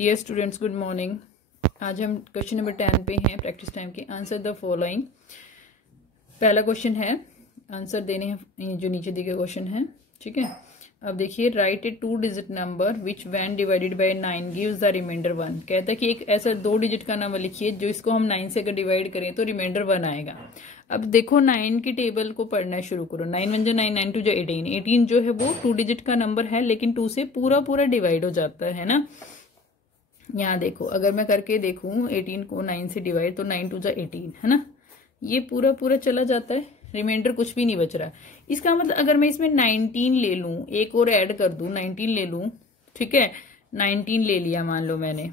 Dear students, good morning. आज हम question number 10 पे हैं, प्रैक्टिस टाइम के। Answer the following. पहला क्वेश्चन है, आंसर देने हैं जो नीचे दिए गए क्वेश्चन है। ठीक है, अब देखिए, write a 2 digit number which when divided by 9 gives the remainder 1। कहता है कि एक ऐसा 2 डिजिट का नंबर लिखिए जो इसको हम 9 से अगर डिवाइड करें तो रिमाइंडर 1 आएगा। अब देखो 9 की टेबल को पढ़ना शुरू करो। 9 1 जो 9, 9 2 जो 18। 18 जो है वो 2 डिजिट का नंबर है, लेकिन 2 से पूरा पूरा डिवाइड हो जाता है ना। यहाँ देखो, अगर मैं करके देखूं 18 को 9 से डिवाइड, तो 9 2 जा 18 है ना, ये पूरा पूरा चला जाता है, रिमाइंडर कुछ भी नहीं बच रहा। इसका मतलब अगर मैं इसमें 19 ले लूं, एक और ऐड कर दूं, 19 ले लूं, ठीक है, 19 ले लिया, मान लो मैंने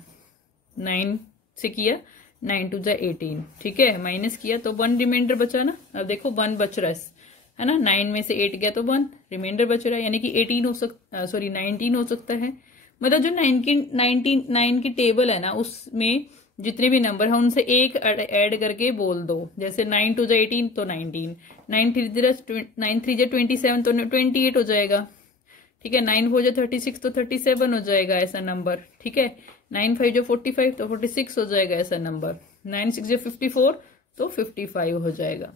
9 से किया, 9 2 जा 18, ठीक है, माइनस किया तो 1 रिमाइंडर बचा ना। अब देखो 1 बच रहा है ना, 9 में से 8 गया तो 1 रिमाइंडर बच रहा है, यानी कि 18 हो सकता, सॉरी 19 हो सकता है। मतलब जो 9 की टेबल है ना, उसमें जितने भी नंबर है उनसे एक ऐड करके बोल दो। जैसे 9 2 जा 18 तो 19, 9 3 जा 27 तो 28 हो जाएगा। ठीक है, 9 4 जा 36 तो 37 हो जाएगा ऐसा नंबर। ठीक है, 9 5 जो 45 तो 46 हो जाएगा ऐसा नंबर। 9 6 जो 54 तो 55 हो जाएगा।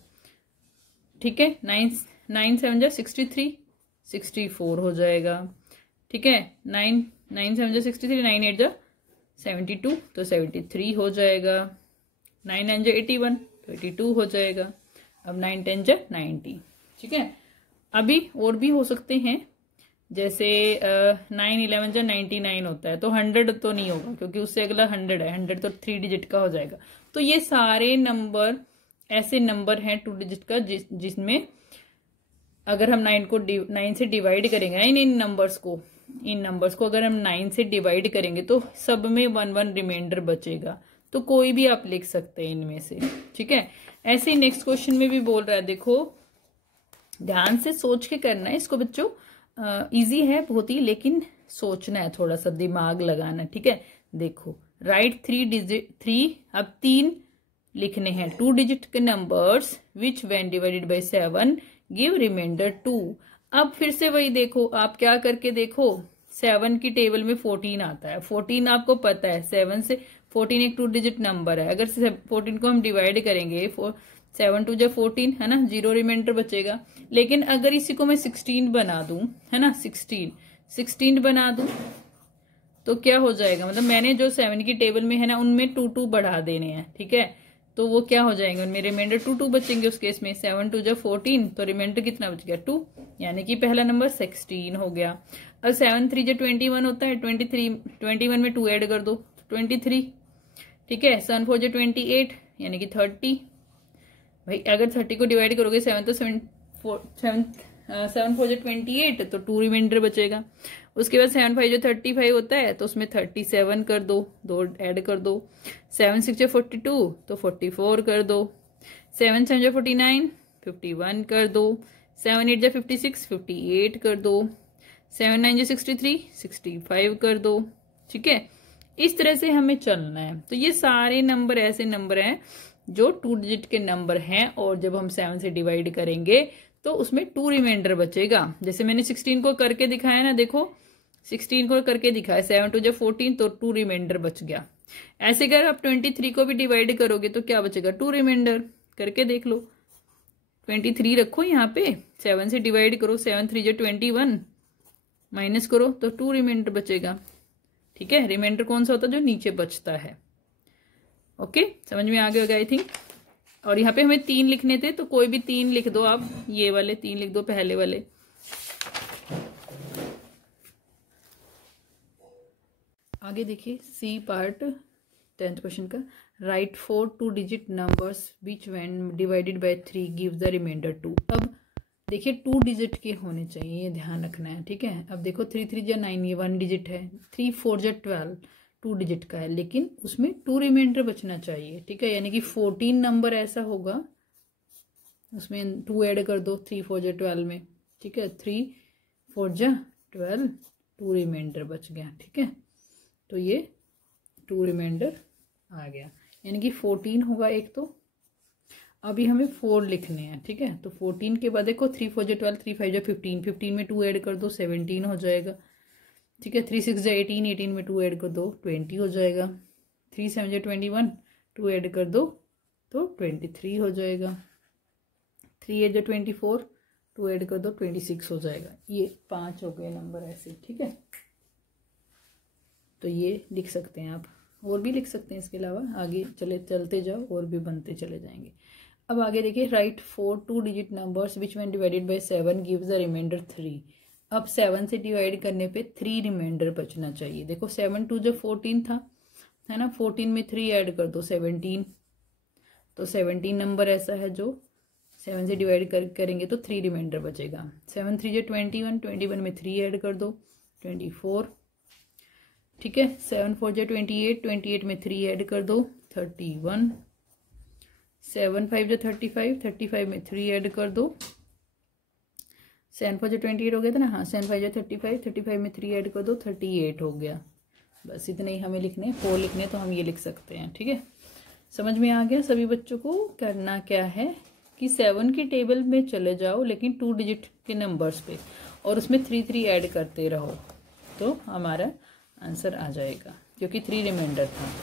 ठीक है, 9 7 जा 63 64 हो जाएगा। ठीक है, 9 7 जा 63, 9 8 जा 72 तो 73 हो जाएगा। 9 9 जा 81 तो 82 हो जाएगा। अब 9 10 जा 90। ठीक है, अभी और भी हो सकते हैं, जैसे 9 11 जा 99 होता है, तो 100 तो नहीं होगा क्योंकि उससे अगला 100 है, 100 तो 3 डिजिट का हो जाएगा। तो ये सारे नंबर ऐसे नंबर हैं 2 डिजिट का जिसमें अगर हम 9 से डिवाइड करेंगे, इन नंबर्स को अगर हम 9 से डिवाइड करेंगे तो सब में 1 1 रिमाइंडर बचेगा। तो कोई भी आप लिख सकते हैं इनमें से। ठीक है, ऐसे ही नेक्स्ट क्वेश्चन में भी बोल रहा है, देखो ध्यान से सोच के करना है इसको बच्चों। इजी है बहुत ही, लेकिन सोचना है, थोड़ा सा दिमाग लगाना। ठीक है, देखो राइट 3 अब 3 लिखने हैं 2 डिजिट के numbers which when divided by 7 give remainder 2। अब फिर से वही देखो, आप क्या करके देखो, 7 की टेबल में 14 आता है। 14 आपको पता है, 7 से 14 एक 2 डिजिट नंबर है। अगर 14 को हम डिवाइड करेंगे, 7 2 जा 14 है ना, 0 रिमाइंडर बचेगा। लेकिन अगर इसी को मैं 16 बना दूं, है ना, 16 बना दूं तो क्या हो जाएगा, मतलब मैंने जो 7 की टेबल में है ना उनमें 2 2 बढ़ा देने हैं। ठीक है, तो वो क्या हो जाएंगे, उनमें रिमाइंडर 2 2 बचेंगे। उस केस में 7 2 जा 14 तो रिमाइंडर कितना बच गया, 2, यानी कि पहला नंबर 16 हो गया। अब 7 3 जा 21 होता है, 21 में 2 ऐड कर दो 23। ठीक है, 7 4 जा 28 यानी कि 30। भाई अगर 30 को डिवाइड करोगे 7 तो 7 4 जा 28 तो 2 रिमाइंडर बचेगा। उसके बाद 7 5 जो 35 होता है, तो उसमें 37 कर दो, 2 ऐड कर दो। 7 6 जो 42 तो 44 कर दो। 7 7 जो 49 51 कर दो। 7 8 जो 56 58 कर दो। 7 9 जो 63 65 कर दो। ठीक है, इस तरह से हमें चलना है। तो ये सारे नंबर ऐसे नंबर हैं जो 2 डिजिट के नंबर हैं, और जब हम 7 से डिवाइड करेंगे तो उसमें 2 रिमाइंडर बचेगा। जैसे मैंने 16 को करके दिखाया ना, देखो 16 को करके दिखाया, 7 2 जा 14 तो 2 रिमाइंडर बच गया। ऐसे अगर आप 23 को भी डिवाइड करोगे तो क्या बचेगा, 2 रिमाइंडर। करके देख लो, 23 रखो यहाँ पे, 7 से डिवाइड करो, 7 3 जा 21 माइनस करो तो 2 रिमाइंडर बचेगा। ठीक है, रिमाइंडर कौन सा होता है, जो नीचे बचता है। ओके, समझ में आ गया होगा आई थिंक। और यहाँ पे हमें 3 लिखने थे, तो कोई भी 3 लिख दो आप, ये वाले 3 लिख दो, पहले वाले। आगे देखिए, सी पार्ट 10th क्वेश्चन का, write 4 2 digit numbers which when divided by 3 give the remainder 2। अब देखिए 2 डिजिट के होने चाहिए, ये ध्यान रखना है। ठीक है, अब देखो 3 3 जा 9, ये 1 डिजिट है। 3 4 जा 12 2 डिजिट का है, लेकिन उसमें 2 रिमाइंडर बचना चाहिए। ठीक है, यानी कि 14 नंबर ऐसा होगा, उसमें 2 ऐड कर दो 3 4 जा 12 में। ठीक है, 3 4 जा 12 2 रिमाइंडर बच गया। ठीक है, तो ये 2 रिमाइंडर आ गया, यानी कि 14 होगा एक। तो अभी हमें 4 लिखने हैं। ठीक है, तो 14 के बाद देखो 3 4 जा 12, 3 5 जा 15, 15 में 2 ऐड कर दो 17 हो जाएगा। ठीक है। 3 6 जा 18, 18 में 2 ऐड कर दो 20 हो जाएगा। 3 7 जा 21, 2 ऐड कर दो तो 23 हो जाएगा। 3 8 जा 24, 2 ऐड कर दो 26 हो जाएगा। ये 5 हो गए नंबर ऐसे, ठीक है। तो ये लिख सकते हैं आप, और भी लिख सकते हैं इसके अलावा, आगे चलते जाओ और भी बनते चले जाएंगे। अब आगे देखिए, write 4 2 digit numbers which when divided by 7 gives the remainder 3। अब 7 से डिवाइड करने पे 3 रिमाइंडर बचना चाहिए। देखो 7 2 जो 14 था, है ना, 14 में 3 ऐड कर दो 17, तो 17 नंबर ऐसा है जो 7 से डिवाइड करेंगे तो 3 रिमाइंडर बचेगा। 7 3 जो 21, 21 में 3 ऐड कर दो 24, ठीक है। 7 4 जो 28, 28 में 3 ऐड कर दो 31। 7 5 जो 35, 35 में 3 ऐड कर दो। 7 4 जो 28 हो गया था ना, हाँ 7 5 जो 35, 35 में 3 ऐड कर दो 38 हो गया। बस इतने ही हमें लिखने, 4 लिखने तो हम ये लिख सकते हैं, ठीक है। समझ में आ गया सभी बच्चों को? करना क्या है कि 7 की टेबल में चले जाओ लेकिन 2 डिजिट के नंबर्स पे, और उसमें 3 3 ऐड करते रहो तो हमारा आंसर आ जाएगा, क्योंकि 3 रिमाइंडर था।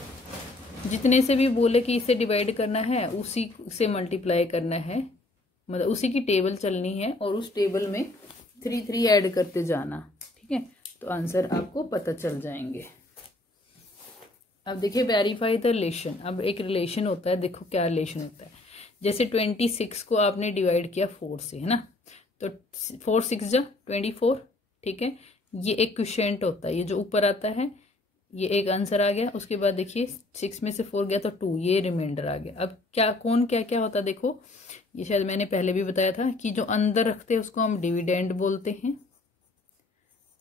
जितने से भी बोले कि इसे डिवाइड करना है उसी से मल्टीप्लाई करना है, मतलब उसी की टेबल चलनी है और उस टेबल में 3 3 ऐड करते जाना, ठीक है। तो आंसर आपको पता चल जाएंगे। अब देखिए, वेरीफाई द रिलेशन। अब एक रिलेशन होता है, देखो क्या रिलेशन होता है। जैसे 26 को आपने डिवाइड किया 4 से, है ना, तो 4 6 जा 24, ठीक है। ये एक क्वोशिएंट होता है, ये जो ऊपर आता है ये एक आंसर आ गया। उसके बाद देखिए 6 में से 4 गया तो 2, ये रिमाइंडर आ गया। अब क्या कौन क्या क्या होता है, देखो ये शायद मैंने पहले भी बताया था कि जो अंदर रखते हैं उसको हम डिविडेंड बोलते हैं,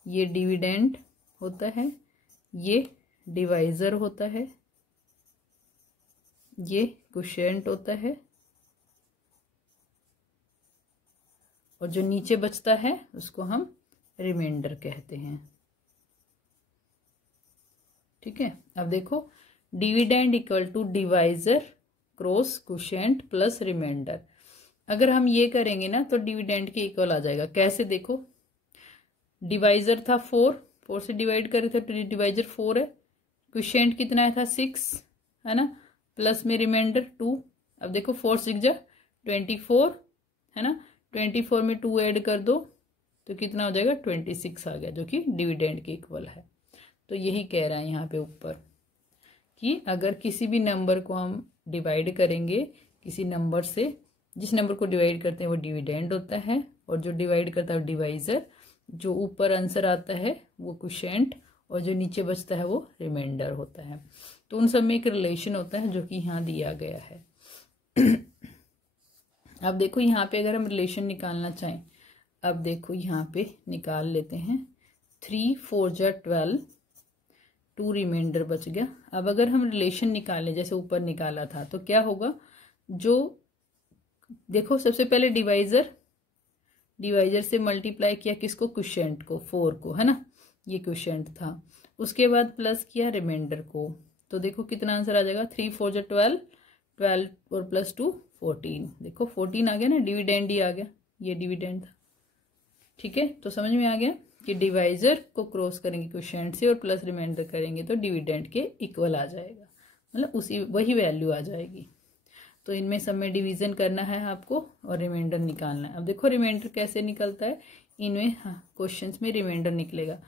ये डिविडेंड होता है। ये डिवाइजर होता है, ये क्वोशिएंट होता है, और जो नीचे बचता है उसको हम रिमाइंडर कहते हैं, ठीक है। अब देखो, dividend equal to divisor cross quotient plus remainder. अगर हम ये करेंगे ना तो डिविडेंड के इक्वल आ जाएगा। कैसे, देखो डिवाइजर था 4, 4 से डिवाइड करे थे तो डिवाइजर 4 है। क्वोशिएंट कितना है था 6, है ना, प्लस में रिमाइंडर 2। अब देखो 4 6 जा 24, है ना, 24 में 2 ऐड कर दो तो कितना हो जाएगा 26 आ गया, जो कि डिविडेंड के इक्वल है। तो यही कह रहा है यहाँ पे ऊपर कि अगर किसी भी नंबर को हम डिवाइड करेंगे किसी नंबर से, जिस नंबर को डिवाइड करते हैं वो डिविडेंड होता है, और जो डिवाइड करता है डिवाइजर, जो ऊपर आंसर आता है वो क्वोशिएंट, और जो नीचे बचता है वो रिमाइंडर होता है। तो उन सब में एक रिलेशन होता है जो कि यहाँ दिया गया है। अब देखो यहाँ पे अगर हम रिलेशन निकालना चाहें, अब देखो यहाँ पे निकाल लेते हैं। 3 4 जा 12, 2 रिमाइंडर बच गया। अब अगर हम रिलेशन निकालें जैसे ऊपर निकाला था तो क्या होगा, जो देखो सबसे पहले डिवाइजर से मल्टीप्लाई किया किसको, क्वोशिएंट को, 4 को, है ना, ये क्वोशिएंट था। उसके बाद प्लस किया रिमाइंडर को, तो देखो कितना आंसर आ जाएगा। 3 4 जा 12, 12 और प्लस 2 14, देखो 14 आ गया ना, डिविडेंड ही आ गया, ये डिविडेंड था, ठीक है। तो समझ में आ गया कि डिवाइजर को क्रॉस करेंगे क्वोशिएंट से और प्लस रिमाइंडर करेंगे तो डिविडेंड के इक्वल आ जाएगा, मतलब उसी वही वैल्यू आ जाएगी। तो इनमें सब में डिवीजन करना है आपको और रिमाइंडर निकालना है। अब देखो रिमाइंडर कैसे निकलता है, इनमें क्वेश्चंस में रिमाइंडर निकलेगा।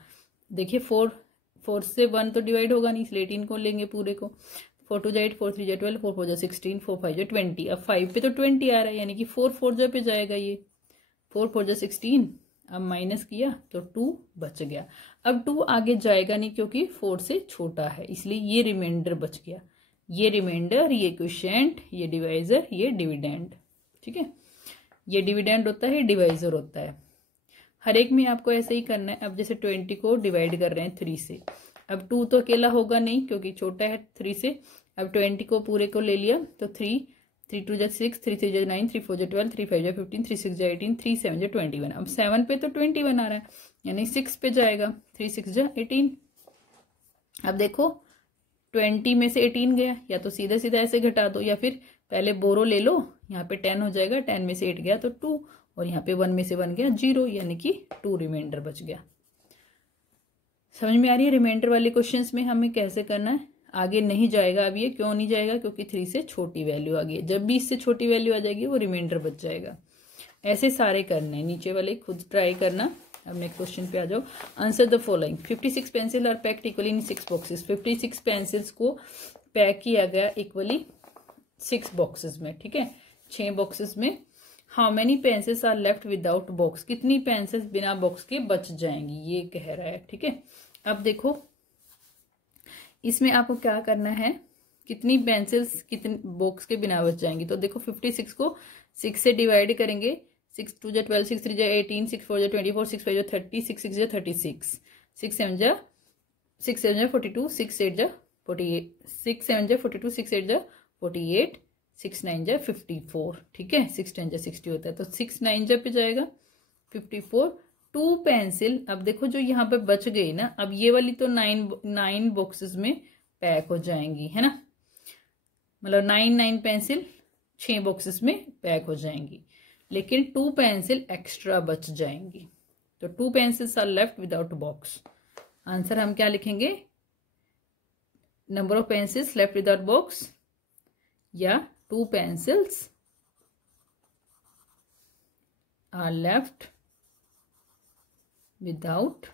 देखिए 4 से 1 तो डिवाइड होगा नहीं, इसलिए 18 को लेंगे पूरे को। 4 2 जा 8, 4 3 जा 12, 4 4 जा 16, 4 5 जा 20। अब 5 पे तो 20 आ रहा है, यानी कि 4 4 जा पे जाएगा ये, 4 4 जा 16। अब माइनस किया तो 2 बच गया। अब 2 आगे जाएगा नहीं क्योंकि 4 से छोटा है, इसलिए ये रिमाइंडर बच गया। ये रिमाइंडर, ये क्वोशिएंट, ये डिवाइजर, ये डिविडेंड, ठीक है। ये डिविडेंड होता है, डिवाइजर होता है। हर एक में आपको ऐसे ही करना है। अब जैसे 20 को डिवाइड कर रहे हैं 3 से, अब 2 तो अकेला होगा नहीं क्योंकि छोटा है 3 से। अब 20 को पूरे को ले लिया तो 3 3 2 जा 6, 3 3 जा 9, 3 4 जा 12, 3 5 जा 15, 3 6 जा 18, 3 7 जा 21। अब 7 पे तो 21 आ रहा है, यानी 6 पे जाएगा, 3 6 जा 18। अब देखो 20 में से 18 गया, या तो सीधा सीधा ऐसे घटा दो, या फिर पहले बोरो ले लो, यहाँ पे 10 हो जाएगा, 10 में से 8 गया तो 2, और यहाँ पे 1 में से 1 गया 0, यानी कि 2 रिमाइंडर बच गया। समझ में आ रही है? रिमाइंडर वाले क्वेश्चंस में हमें कैसे करना है, आगे नहीं जाएगा। अब ये क्यों नहीं जाएगा? क्योंकि 3 से छोटी वैल्यू आ गई। जब भी इससे छोटी वैल्यू आ जाएगी वो रिमाइंडर बच जाएगा। ऐसे सारे करने हैं, नीचे वाले खुद ट्राई करना। अब नेक्स्ट क्वेश्चन पे आ जाओ। Answer the following. 56 pencil are packed equally in 6 boxes. 56 pencils को पैक किया गया इक्वली 6 बॉक्सेस में, ठीक है, 6 बॉक्सेस में। How many pencils are left without box, कितनी पेंसिल्स बिना बॉक्स के बच जाएंगी, ये कह रहा है, ठीक है। अब देखो इसमें आपको क्या करना है, कितनी पेंसिल्स कितने बॉक्स के बिना बच जाएंगी। तो देखो 56 को 6 से डिवाइड करेंगे। 6 2 जा 12, 6 3 जा 18, 6 4 जा 24, 6 5 जा 30, 6 6 जा 36, 6 7 जा 42, 6 8 जा 48, 6 7 जा 42, 6 8 जा 48, 6 9 जा 54, ठीक है, 6 10 जा 60 होता है। तो 6 9 जा पे जाएगा 54। 2 पेंसिल, अब देखो जो यहाँ पे बच गई ना, अब ये वाली तो 9 बॉक्सेस में पैक हो जाएंगी, है ना, मतलब 9 पेंसिल 6 बॉक्सेस में पैक हो जाएंगी, लेकिन 2 पेंसिल एक्स्ट्रा बच जाएंगी। तो 2 pencils are left without box. Answer हम क्या लिखेंगे, number of pencils left without box या 2 pencils are left without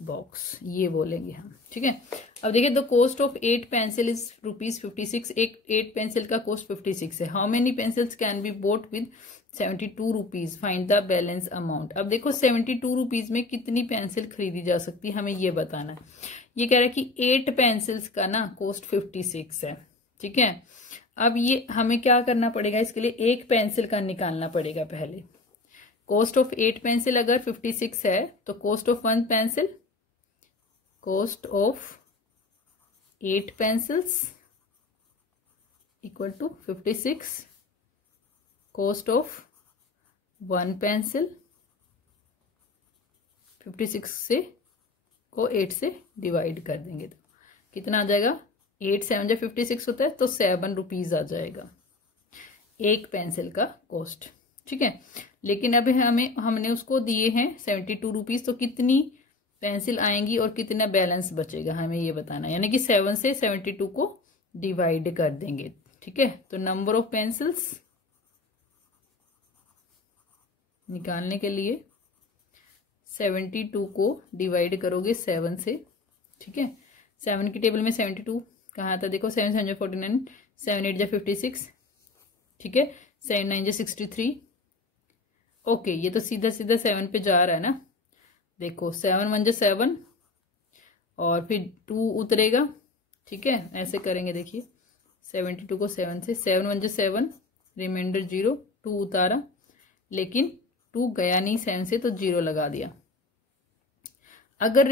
box, ये बोलेंगे हम, ठीक है। अब देखिए the cost of 8 pencil is ₹56। 8 pencil का कॉस्ट 56 है। How many pencils can be bought with ₹72? Find the balance amount. अब देखो ₹72 में कितनी पेंसिल खरीदी जा सकती है, हमें ये बताना है। ये कह रहा है कि 8 पेंसिल्स का ना कॉस्ट 56 है, ठीक है। अब ये हमें क्या करना पड़ेगा, इसके लिए एक पेंसिल का निकालना पड़ेगा पहले। कॉस्ट ऑफ 8 पेंसिल अगर 56 है तो cost of 1 pencil, cost of 8 pencils equal to 56, cost of 1 pencil 56 से को 8 से डिवाइड कर देंगे तो कितना आ जाएगा, 8 7 जा 56 होता है तो ₹7 आ जाएगा एक पेंसिल का कॉस्ट, ठीक है। लेकिन अब हमने उसको दिए हैं ₹72, तो कितनी पेंसिल आएंगी और कितना बैलेंस बचेगा हमें ये बताना है, यानी कि 7 से 72 को डिवाइड कर देंगे, ठीक है। तो नंबर ऑफ पेंसिल्स निकालने के लिए 72 को डिवाइड करोगे 7 से, ठीक है। 7 की टेबल में 72 कहाँ आता, देखो 7 7 जा 49, 7 8 जा 56, ठीक है, 7 9 जा 63। ओके, ये तो सीधा सीधा 7 पे जा रहा है ना, देखो 7 1 जा 7 और फिर 2 उतरेगा, ठीक है, ऐसे करेंगे। देखिए 72 को 7 से, 7 1 जा 7, रिमाइंडर 0, 2 उतारा, लेकिन 2 गया नहीं 7 से तो 0 लगा दिया। अगर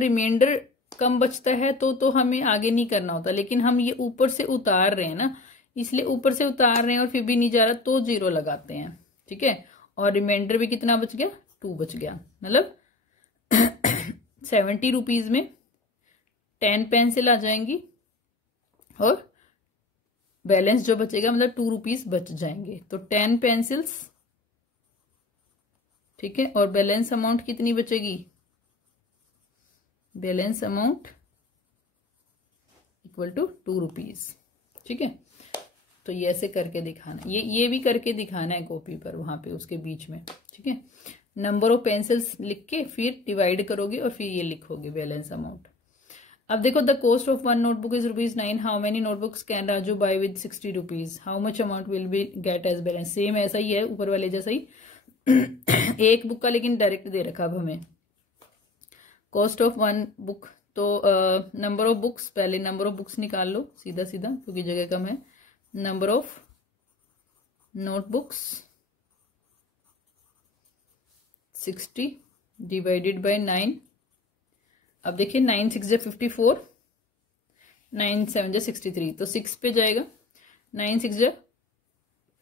रिमाइंडर कम बचता है तो हमें आगे नहीं करना होता, लेकिन हम ये ऊपर से उतार रहे हैं ना, इसलिए ऊपर से उतार रहे हैं और फिर भी नहीं जा रहा तो 0 लगाते हैं, ठीक है। और रिमाइंडर भी कितना बच गया, 2 बच गया, मतलब ₹70 में 10 पेंसिल आ जाएंगी और बैलेंस जो बचेगा मतलब ₹2 बच जाएंगे। तो 10 पेंसिल्स, ठीक है, और बैलेंस अमाउंट कितनी बचेगी, बैलेंस अमाउंट इक्वल टू ₹2, ठीक है। तो ये ऐसे करके दिखाना, ये भी करके दिखाना है कॉपी पर वहां पे उसके बीच में, ठीक है। नंबर ऑफ पेंसिल्स लिख के फिर डिवाइड करोगे और फिर ये लिखोगे बैलेंस अमाउंट। अब देखो the cost of 1 notebook is ₹9। How many notebooks can Raju buy with ₹60? How much amount will be get as balance. Same ऐसा ही है ऊपर वाले जैसा ही एक बुक का लेकिन डायरेक्ट दे रखा। अब हमें कॉस्ट ऑफ 1 बुक, तो नंबर ऑफ बुक्स, पहले नंबर ऑफ बुक्स निकाल लो सीधा सीधा क्योंकि जगह कम है। Number of notebooks 60 divided by 9। अब देखिए 9 6 जा 54, 9 7 जा 63, तो 6 पे जाएगा। 9 6 जा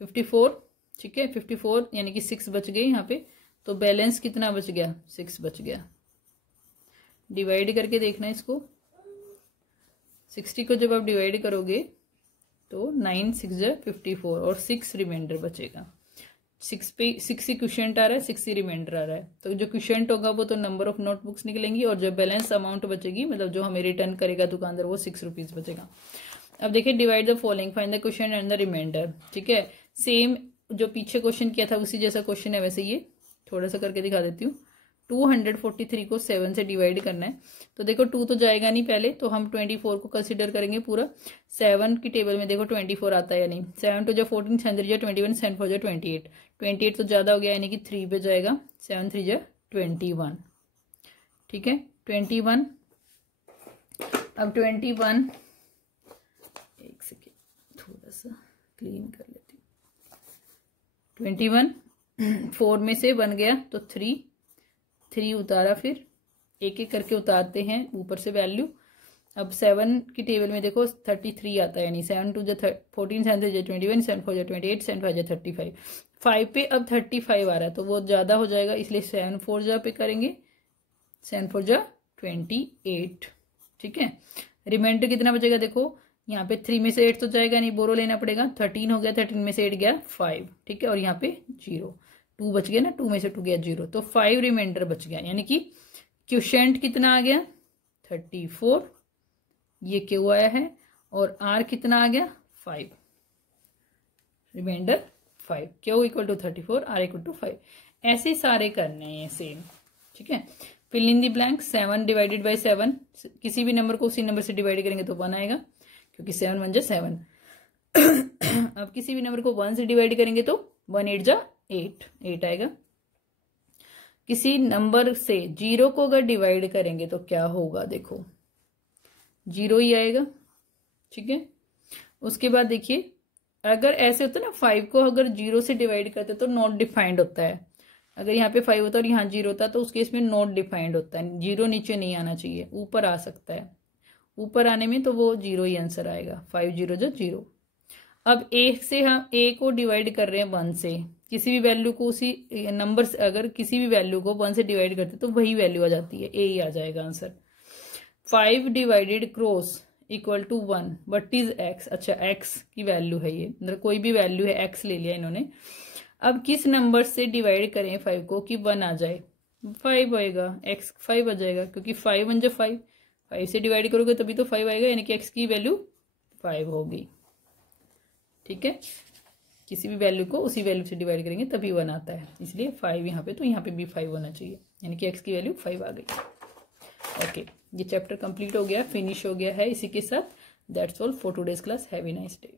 54, ठीक है, 54 यानी कि 6 बच गए यहाँ पे, तो बैलेंस कितना बच गया, 6 बच गया। डिवाइड करके देखना इसको, 60 को जब आप डिवाइड करोगे तो 9 6 जा 54 और 6 रिमाइंडर बचेगा। 6 ही क्वेश्चन आ रहा है, 6 ही रिमाइंडर आ रहा है। तो जो क्वेश्चन होगा वो तो नंबर ऑफ नोटबुक्स निकलेंगी, और जो बैलेंस अमाउंट बचेगी मतलब जो हमें रिटर्न करेगा दुकानदार वो 6 रुपीज बचेगा। अब देखिए divide the following, find the question and the remainder. ठीक है, सेम जो पीछे क्वेश्चन किया था उसी जैसा क्वेश्चन है, वैसे ये थोड़ा सा करके दिखा देती हूँ। 243 को 7 से डिवाइड करना है। तो देखो 2 तो जाएगा नहीं पहले, तो हम 24 को कंसिडर करेंगे पूरा। 7 की टेबल में देखो 24 आता है या नहीं। 7 2 14, 7 3 21, 7 4 28। 28 तो ज्यादा हो गया, यानी कि 3 पे जाएगा। 7 3 21। ठीक है, 21। अब 21, एक सेकेंड थोड़ा सा क्लीन कर लेती हूँ। 21 4 में से बन गया तो 3 उतारा, फिर एक एक करके उतारते हैं ऊपर से वैल्यू। अब 7 की टेबल में देखो 33 आता है, यानी 7 2 14, 7 3 21, 7 4 28, 7 5 35। 5 पे अब 35 आ रहा है तो वो ज्यादा हो जाएगा, इसलिए 7 4 जा पे करेंगे। 7 4 जा 28। ठीक है, रिमाइंडर कितना बचेगा देखो, यहाँ पे 3 में से 8 तो जाएगा नहीं, बोरो लेना पड़ेगा। 13 हो गया, 13 में से 8 गया 5। ठीक है, और यहाँ पे 0, 2 बच गया ना, 2 में से 2 गया 0, तो 5 रिमाइंडर बच गया। यानी कि क्वोशिएंट कितना आ गया 34, ये क्यू आया है, और आर कितना आ गया 5, remainder 5। Q equal to 34, R equal to 5। ऐसे सारे करने हैं सेम। ठीक है, fill in the blank. 7 divided by 7, किसी भी नंबर को उसी नंबर से डिवाइड करेंगे तो 1 आएगा, क्योंकि 7 1 जा 7। अब किसी भी नंबर को 1 से डिवाइड करेंगे तो 1 8 जा 8 आएगा। किसी नंबर से 0 को अगर डिवाइड करेंगे तो क्या होगा, देखो 0 ही आएगा। ठीक है, उसके बाद देखिए अगर ऐसे होता है ना, 5 को अगर 0 से डिवाइड करते तो नॉट डिफाइंड होता है। अगर यहाँ पे 5 होता है और यहाँ 0 होता है तो उस केस में नॉट डिफाइंड होता है। 0 नीचे नहीं आना चाहिए, ऊपर आ सकता है। ऊपर आने में तो वो 0 ही आंसर आएगा। 5 0 जो 0। अब ए से हम ए को डिवाइड कर रहे हैं 1 से, किसी भी वैल्यू को उसी नंबर से अगर किसी भी वैल्यू को 1 से डिवाइड करते तो वही वैल्यू आ जाती है, ए ही आ जाएगा answer. 5 divided cross equal to 1, what is x. अच्छा, एक्स की वैल्यू है ये, मतलब कोई भी वैल्यू है, एक्स ले लिया इन्होंने। अब किस नंबर से डिवाइड करें 5 को कि 1 आ जाए, 5 आएगा, एक्स 5 आ जाएगा, क्योंकि 5 1 जा 5, 5 से डिवाइड करोगे तभी तो 5 आएगा, यानी कि एक्स की वैल्यू 5 होगी। ठीक है, किसी भी वैल्यू को उसी वैल्यू से डिवाइड करेंगे तभी 1 आता है, इसलिए 5 यहाँ पे, तो यहाँ पे भी 5 होना चाहिए, यानी कि एक्स की वैल्यू 5 आ गई। ओके, ये चैप्टर कंप्लीट हो गया, फिनिश हो गया है इसी के साथ। That's all for today's class. Have a nice day.